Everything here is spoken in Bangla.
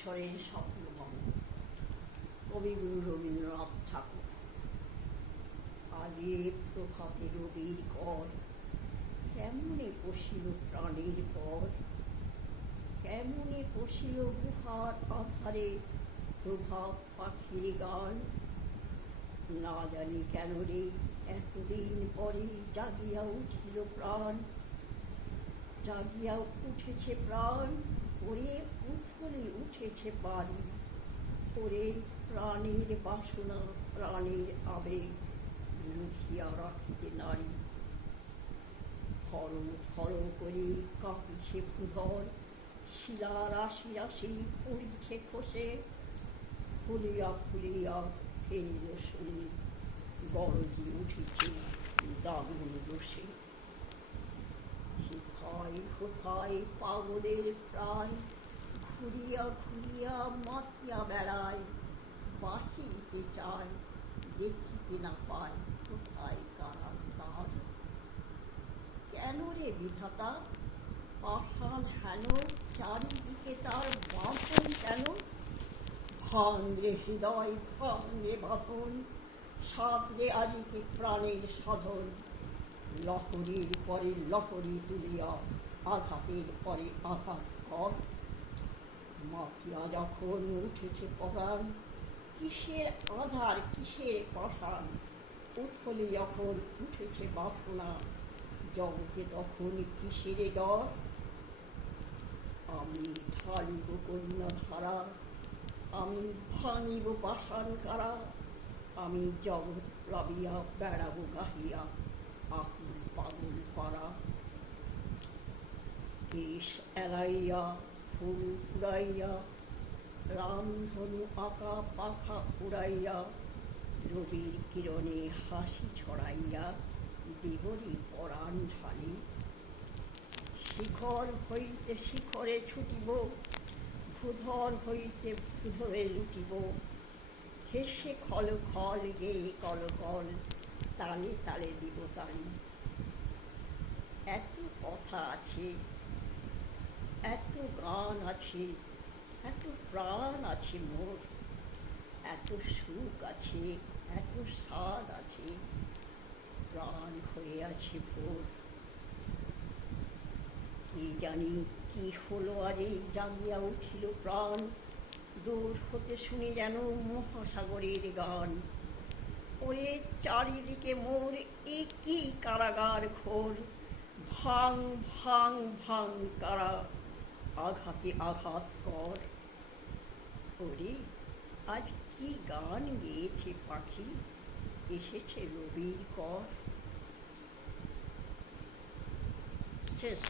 বৎসরের স্বপ্নভঙ্গ। কবিগুরু রবীন্দ্রনাথ ঠাকুর। আগে প্রভাতে রবির কর, কেমনে পশিল প্রাণের পর, কেমনে পশিল গুহার আধারে প্রভাত পাখির গান। না জানি কেন রে এতদিন পরে জাগিয়া উঠিল প্রাণ, জাগিয়া উঠেছে প্রাণ, ওরে উথলে উঠেছে বাড়ি, ওরে প্রাণের বাসনা প্রাণের আবেগ লুকিয়া রাখিতে নারী। থর থর করে কাঁপিছে ভূধর, শিলা রাশি রাশি পড়িছে খসে, ফুলিয়া ফুলিয়া ফেলিল শুনি, গরজি উঠেছে দারুণ রোষে। কোথায় কোথায় পাগলের প্রায়, ঘুরিয়া ঘুরিয়া মাতিয়া বেড়ায়, বাহিরিতে চায় দেখিতে না পায় কোথায় কারার দ্বার। কেন রে বিধাতা পাষাণ হেন, চারিদিকে তার বাঁধন কেন? ভাঙ রে হৃদয় ভাঙ রে বাঁধন, সাধরে আজিকে প্রাণের সাধন। লহরীর পরে লহরী তুলিয়া আঘাতের পরে আঘাত কর। মাতিয়া যখন উঠেছে পরাণ, কিসের আধার কিসের পাষাণ। উথলে যখন উঠেছে বাসনা, জগতে তখন কিসের ডর। আমি ঢালিব করুণা ধারা, আমি ভাঙিব পাষাণ কারা, আমি জগৎ প্লাবিয়া বেড়াবো গাহিয়া আকুল পাগল পাড়া। কেশ এলাইয়া ফুল পুড়াইয়া, রামধনু আঁকা পাখা উড়াইয়া, রবির কিরণে হাসি ছড়াইয়া দেবরি পরাণ ঢালি। শিখর হইতে শিখরে ছুটিব, ভূধর হইতে ভূধরে লুটিব, হেসে খল খল গেয়ে কল কল, তালে তালে দিব তালি। এত কথা আছে, এত গান আছে, এত প্রাণ আছে মোর, এত সুখ আছে, এত স্বাদ আছে, প্রাণ হয়ে আছে ভোর। কি জানি কি হলো আজ জাগিয়া উঠিল প্রাণ, দূর হতে শুনি যেন মহাসাগরের গান। ওরে চারিদিকে মোর এ কি কারাগার ঘোর, ভাঙ ভাঙ ভাঙ কারা, আঘাতে আঘাত কর। ওরে আজ কি গান গেয়েছে পাখি, এসেছে রবির কর। শেষ।